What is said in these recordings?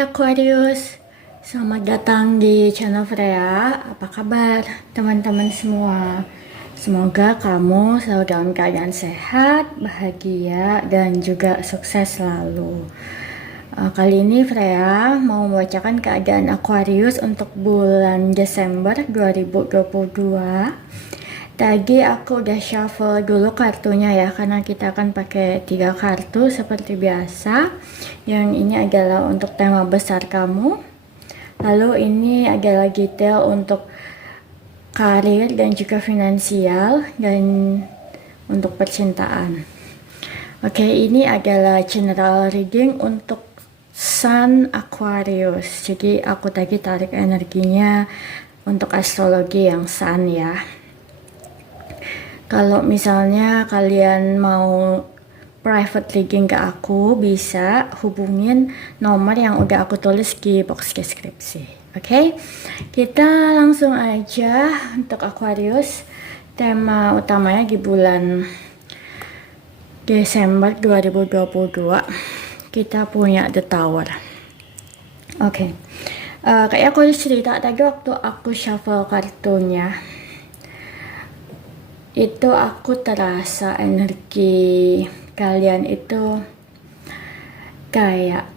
Hai Aquarius, selamat datang di channel Freya. Apa kabar teman-teman semua? Semoga kamu selalu dalam keadaan sehat, bahagia, dan juga sukses selalu. Kali ini Freya mau membacakan keadaan Aquarius untuk bulan Desember 2022. Tadi aku udah shuffle dulu kartunya ya, karena kita akan pakai 3 kartu seperti biasa. Yang ini adalah untuk tema besar kamu. Lalu ini adalah detail untuk karir dan juga finansial dan untuk percintaan. Oke, ini adalah general reading untuk Sun Aquarius. Jadi aku tadi tarik energinya untuk astrologi yang Sun ya. Kalau misalnya kalian mau private reading ke aku, bisa hubungin nomor yang udah aku tulis di box deskripsi. Oke, kita langsung aja untuk Aquarius. Tema utamanya di bulan Desember 2022 kita punya The Tower. Oke, kayak aku cerita tadi waktu aku shuffle kartunya, itu aku terasa energi kalian itu kayak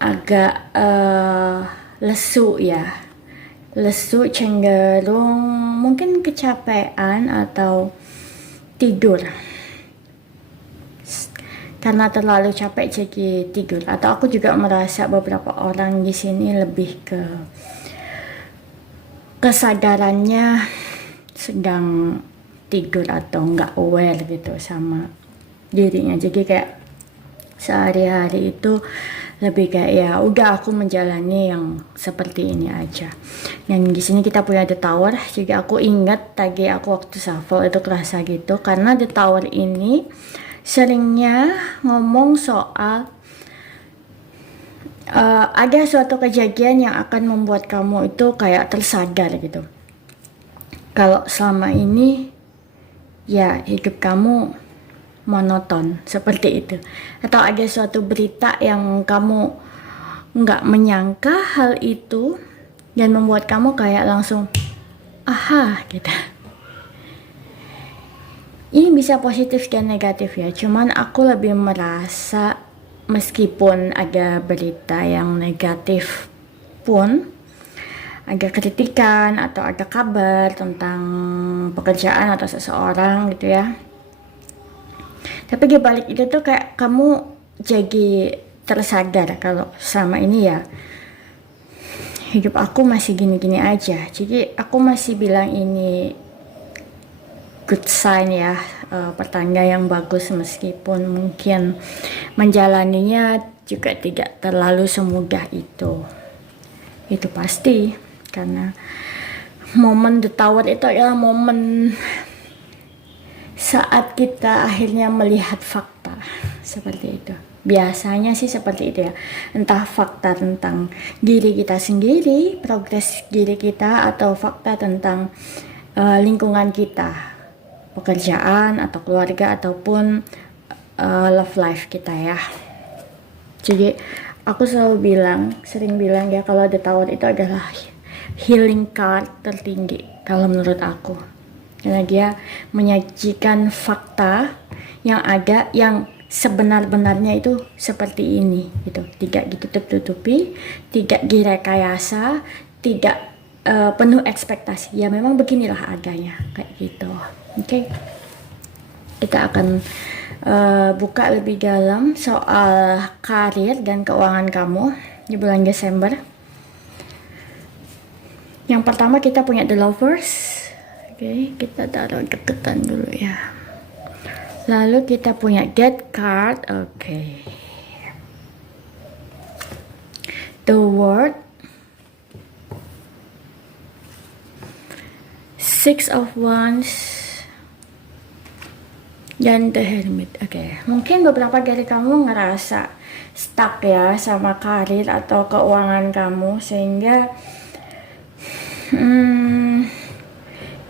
agak lesu ya, lesu, cenderung mungkin kecapean atau tidur karena terlalu capek jadi tidur. Atau aku juga merasa beberapa orang di sini lebih ke kesadarannya sedang tidur atau nggak aware gitu sama dirinya. Jadi kayak sehari-hari itu lebih kayak ya udah aku menjalani yang seperti ini aja. Dan di sini kita punya The Tower. Jadi aku ingat tadi aku waktu shuffle itu kerasa gitu karena The Tower ini seringnya ngomong soal ada suatu kejadian yang akan membuat kamu itu kayak tersadar gitu. Kalau selama ini ya hidup kamu monoton seperti itu, atau ada suatu berita yang kamu nggak menyangka hal itu dan membuat kamu kayak langsung aha gitu. Ini bisa positif dan negatif ya, cuman aku lebih merasa meskipun ada berita yang negatif pun, ada kritikan atau ada kabar tentang pekerjaan atau seseorang gitu ya, tapi di balik itu tuh kayak kamu jadi tersadar kalau selama ini ya hidup aku masih gini-gini aja. Jadi aku masih bilang ini good sign ya, pertanda yang bagus, meskipun mungkin menjalaninya juga tidak terlalu semudah itu pasti, karena momen The Tower itu adalah momen saat kita akhirnya melihat fakta seperti itu. Biasanya sih seperti itu ya, entah fakta tentang diri kita sendiri, progres diri kita, atau fakta tentang lingkungan kita, pekerjaan atau keluarga ataupun love life kita ya. Jadi aku sering bilang ya, kalau The Tower itu adalah healing card tertinggi kalau menurut aku, karena dia menyajikan fakta yang ada, yang sebenar-benarnya itu seperti ini gitu, tidak ditutup-tutupi, tidak direkayasa, tidak penuh ekspektasi, ya memang beginilah adanya kayak gitu. Oke, kita akan buka lebih dalam soal karir dan keuangan kamu di bulan Desember. Yang pertama kita punya The Lovers. Oke, kita taruh deketan dulu ya. Lalu kita punya Death card. Oke. The World. Six of Wands. Dan The Hermit. Oke. Mungkin beberapa dari kamu ngerasa stuck ya sama karir atau keuangan kamu, sehingga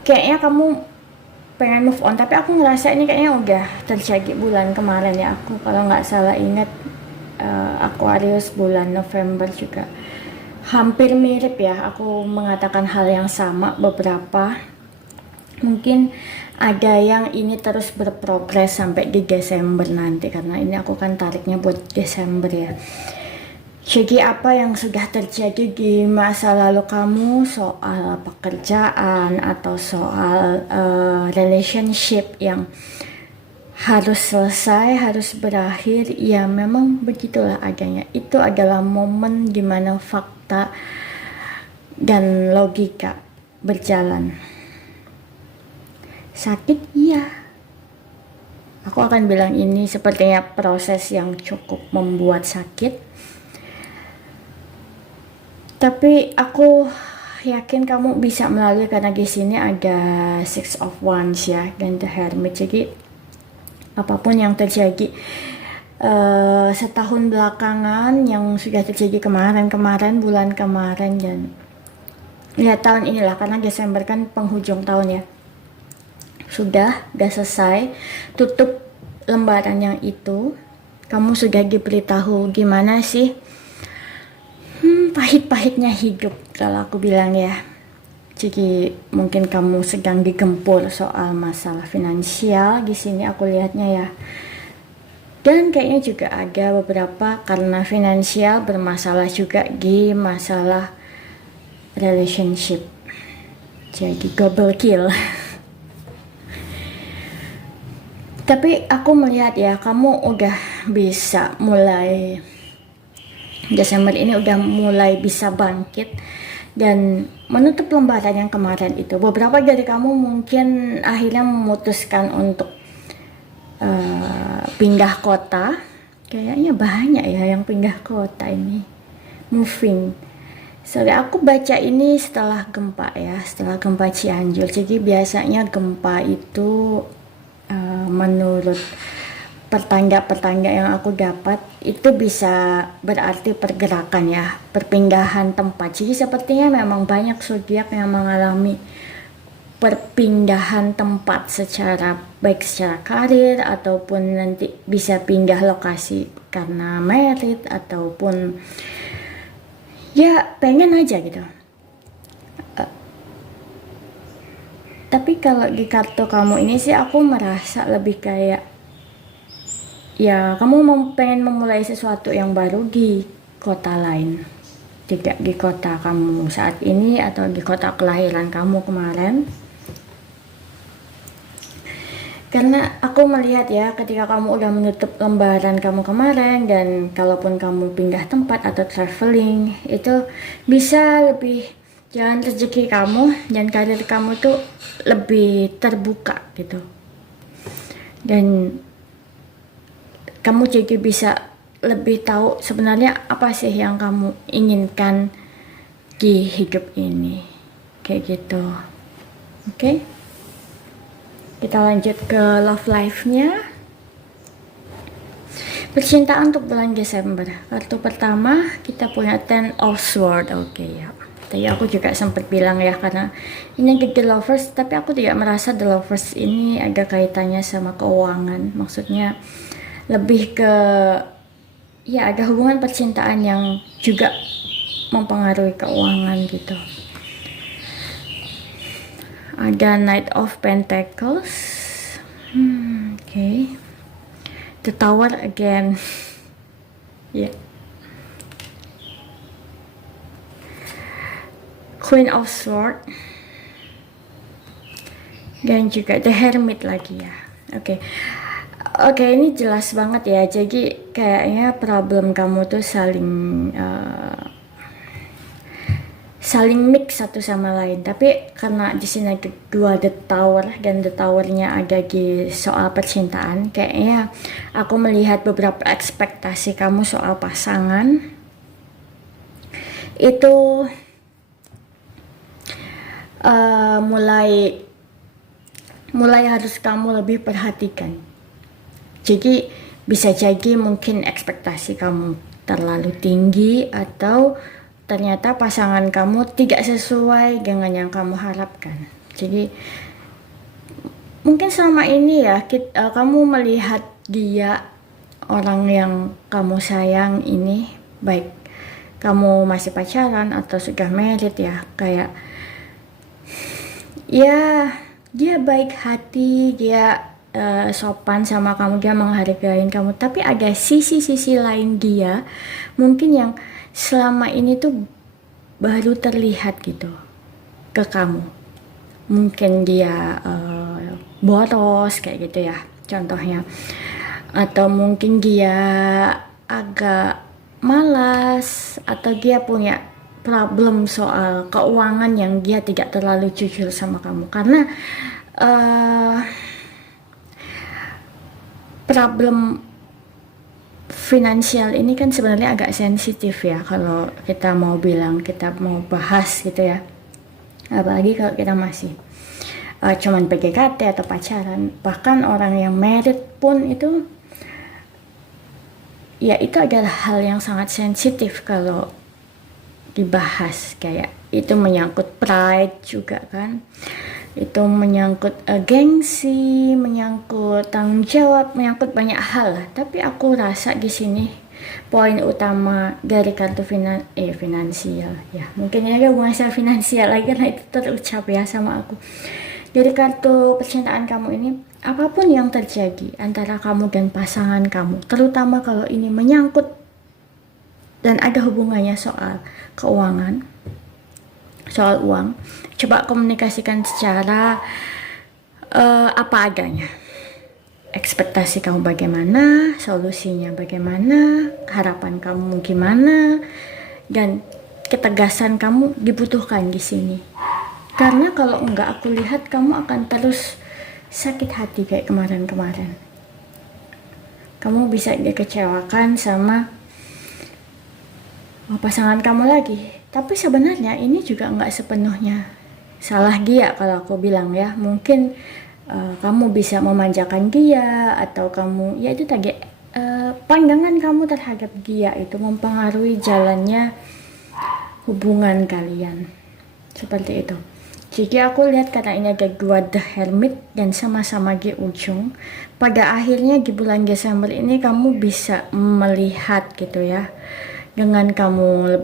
kayaknya kamu pengen move on, tapi aku ngerasa ini kayaknya udah terjadi bulan kemarin ya. Aku kalau nggak salah ingat Aquarius bulan November juga hampir mirip ya, aku mengatakan hal yang sama beberapa. Mungkin ada yang ini terus berprogres sampai di Desember nanti, karena ini aku kan tariknya buat Desember ya. Jadi apa yang sudah terjadi di masa lalu kamu soal pekerjaan atau soal relationship yang harus selesai, harus berakhir, ya memang begitulah adanya. Itu adalah momen dimana fakta dan logika berjalan. Sakit, iya. Aku akan bilang ini sepertinya proses yang cukup membuat sakit. Tapi aku yakin kamu bisa melalui, karena di sini ada Six of Wands ya, dan The Hermit. Jadi apapun yang terjadi setahun belakangan, yang sudah terjadi kemarin, bulan kemarin, dan ya tahun inilah, karena Desember kan penghujung tahun ya, sudah selesai, tutup lembaran yang itu. Kamu sudah diberitahu gimana sih pahit-pahitnya hidup, kalau aku bilang ya. Jadi mungkin kamu sedang digempur soal masalah finansial di sini aku lihatnya ya. Dan kayaknya juga ada beberapa karena finansial bermasalah juga di masalah relationship. Jadi double kill. Tapi aku melihat ya, kamu udah bisa mulai Desember ini udah mulai bisa bangkit dan menutup lembaran yang kemarin itu. Beberapa dari kamu mungkin akhirnya memutuskan untuk pindah kota. Kayaknya banyak ya yang pindah kota ini, moving. Soalnya aku baca ini setelah gempa ya, setelah gempa Cianjur. Jadi biasanya gempa itu menurut pertanda-pertanda yang aku dapat itu bisa berarti pergerakan ya, perpindahan tempat. Jadi sepertinya memang banyak zodiak yang mengalami perpindahan tempat secara baik secara karir ataupun nanti bisa pindah lokasi karena merit ataupun ya pengen aja gitu. Tapi kalau di kartu kamu ini sih aku merasa lebih kayak ya kamu pengen memulai sesuatu yang baru di kota lain, tidak di kota kamu saat ini atau di kota kelahiran kamu kemarin. Karena aku melihat ya, ketika kamu udah menutup lembaran kamu kemarin, dan kalaupun kamu pindah tempat atau traveling, itu bisa lebih jalan rezeki kamu dan karir kamu tuh lebih terbuka gitu. Dan kamu jadi bisa lebih tahu sebenarnya apa sih yang kamu inginkan di hidup ini. Kayak gitu. Oke? Kita lanjut ke love life-nya. Percintaan untuk bulan Desember. Kartu pertama kita punya Ten of Swords. Oke ya. Tadi aku juga sempat bilang ya, karena ini The Lovers, tapi aku tidak merasa The Lovers ini ada kaitannya sama keuangan. Maksudnya lebih ke ya ada hubungan percintaan yang juga mempengaruhi keuangan gitu. Ada Knight of Pentacles. Okay. The Tower again. Yeah. Queen of Swords. Dan juga The Hermit lagi ya. Oke. Oke, ini jelas banget ya. Jadi kayaknya problem kamu tuh saling mix satu sama lain. Tapi karena di sini ada dua The Tower dan The Tower-nya ada di soal percintaan, kayaknya aku melihat beberapa ekspektasi kamu soal pasangan itu mulai harus kamu lebih perhatikan. Jadi bisa jadi mungkin ekspektasi kamu terlalu tinggi atau ternyata pasangan kamu tidak sesuai dengan yang kamu harapkan. Jadi mungkin selama ini ya kamu melihat dia orang yang kamu sayang ini, baik kamu masih pacaran atau sudah married ya, kayak ya dia baik hati, dia sopan sama kamu, dia menghargai kamu, tapi ada sisi-sisi lain dia mungkin yang selama ini tuh baru terlihat gitu ke kamu. Mungkin dia boros kayak gitu ya contohnya, atau mungkin dia agak malas, atau dia punya problem soal keuangan yang dia tidak terlalu jujur sama kamu, karena problem finansial ini kan sebenarnya agak sensitif ya kalau kita mau bilang, kita mau bahas gitu ya, apalagi kalau kita masih cuman PDKT atau pacaran. Bahkan orang yang married pun itu ya, itu adalah hal yang sangat sensitif kalau dibahas. Kayak itu menyangkut pride juga kan, itu menyangkut gengsi, menyangkut tanggung jawab, menyangkut banyak hal lah. Tapi aku rasa di sini poin utama dari kartu finansial ya, mungkin ini ada hubungan finansial lagi karena itu terucap ya sama aku. Dari kartu percintaan kamu ini, apapun yang terjadi antara kamu dan pasangan kamu, terutama kalau ini menyangkut dan ada hubungannya soal keuangan, soal uang, coba komunikasikan secara apa adanya. Ekspektasi kamu bagaimana, solusinya bagaimana, harapan kamu gimana, dan ketegasan kamu dibutuhkan di sini. Karena kalau enggak, aku lihat kamu akan terus sakit hati kayak kemarin-kemarin. Kamu bisa dikecewakan sama pasangan kamu lagi. Tapi sebenarnya ini juga enggak sepenuhnya salah dia kalau aku bilang ya. Mungkin kamu bisa memanjakan dia, atau kamu, ya itu tadi, pandangan kamu terhadap dia itu mempengaruhi jalannya hubungan kalian. Seperti itu. Jadi aku lihat karena ini ada dua The Hermit dan sama-sama di ujung, pada akhirnya di bulan Desember ini kamu bisa melihat gitu ya, dengan kamu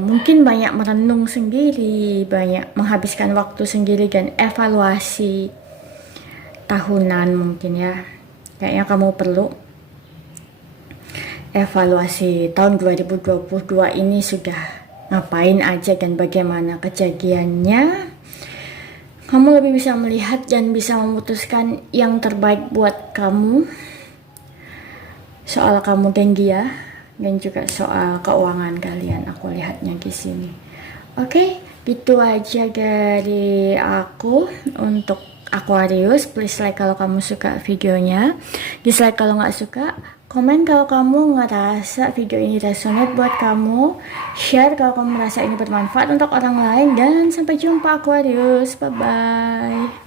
mungkin banyak merenung sendiri, banyak menghabiskan waktu sendiri dan evaluasi tahunan mungkin ya. Kayaknya kamu perlu evaluasi tahun 2022 ini sudah ngapain aja dan bagaimana kejadiannya. Kamu lebih bisa melihat dan bisa memutuskan yang terbaik buat kamu soal kamu dan dia, dan juga soal keuangan kalian. Aku lihatnya di sini. Oke, gitu aja dari aku untuk Aquarius. Please like kalau kamu suka videonya, dislike kalau nggak suka, komen kalau kamu ngerasa video ini resonate buat kamu, share kalau kamu merasa ini bermanfaat untuk orang lain, dan sampai jumpa Aquarius. Bye bye.